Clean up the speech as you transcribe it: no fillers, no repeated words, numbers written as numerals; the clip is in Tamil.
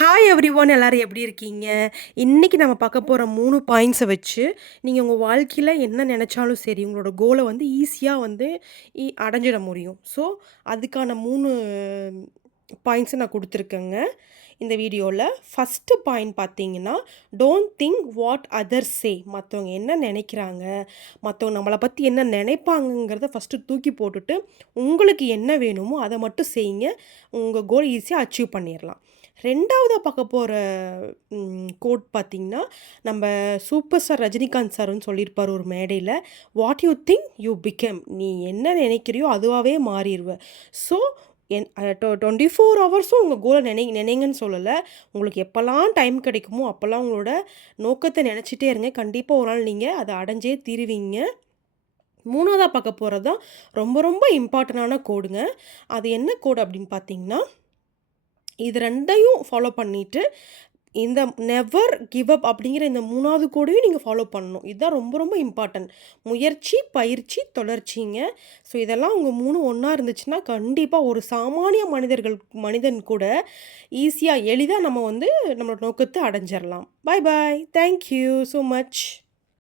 ஹாய் எவ்ரிஒன் எல்லாரும் எப்படி இருக்கீங்க? இன்னைக்கு நம்ம பார்க்க போற 3 பாயிண்ட்ஸ வச்சு, நீங்க உங்க வாழ்க்கையில என்ன நெனச்சாலும் சரி, உங்களோட கோல வந்து ஈஸியா வந்து அடைஞ்சிட முடியும். ஸோ, அதுக்கான 3 பாயிண்ட்ஸ நான் குடுத்துருக்கேங்க, இந்த வீடியோல. ஃபர்ஸ்ட்டு பாயிண்ட் பார்த்தீங்கன்னா, don't think what others say. மத்தவங்க என்ன நெனைக்கிறாங்க, மத்தவங்க நம்மள பத்தி என்ன நெனைப்பாங்கங்கிறத ஃபர்ஸ்ட்டு தூக்கி போட்டுட்டு, உங்களுக்கு என்ன வேணுமோ அத மட்டும் செய்யுங்க. உங்க கோல் ஈஸியா அச்சீவ் பண்ணிறலாம். 2வதா பார்க்க போற கோட் பார்த்தீங்கன்னா, நம்ப சூப்பர் ஸ்டார் ரஜினிகாந்த் சார் வந்து சொல்லியிருப்பாரு ஒரு மேடையில, "what you think you become." நீ என்ன நினைக்கிறியோ அதுவாவே மாறிருவ. ஸோ, 24 ஹவர்ஸும் உங்க கோல நினைங்கன்னு சொல்லல. உங்களுக்கு எப்பலாம் டைம் கிடைக்குமோ, அப்பலாம் உங்களோட நோக்கத்த நினைச்சிட்டே இருங்க. கண்டிப்பா ஒரு நாள் நீங்க அத அடைஞ்சே தீருவீங்க. 3வதா பார்க்க போறது தான் ரொம்ப ரொம்ப இம்பார்ட்டன்டான கோடுங்க. அது என்ன கோடு அப்படின்னு பார்த்தீங்கன்னா, இது 2யும் ஃபாலோ பண்ணிட்டு, இந்த நெவர் கிவ் அப் அப்படிங்கிற இந்த 3வது கோடையும் நீங்க ஃபாலோ பண்ணணும். இதுதான் ரொம்ப ரொம்ப இம்பார்ட்டன்ட். முயற்சி, பயிற்சி, தொடர்ச்சிங்க. ஸோ இதெல்லாம் உங்க 3 ஒண்ணா இருந்துச்சுன்னா, கண்டிப்பா ஒரு சாமானிய மனிதன் கூட ஈஸியா, எளிதா நம்ம வந்து நம்மளோட நோக்கத்த அடைஞ்சிரலாம். Bye bye. Thank you so much.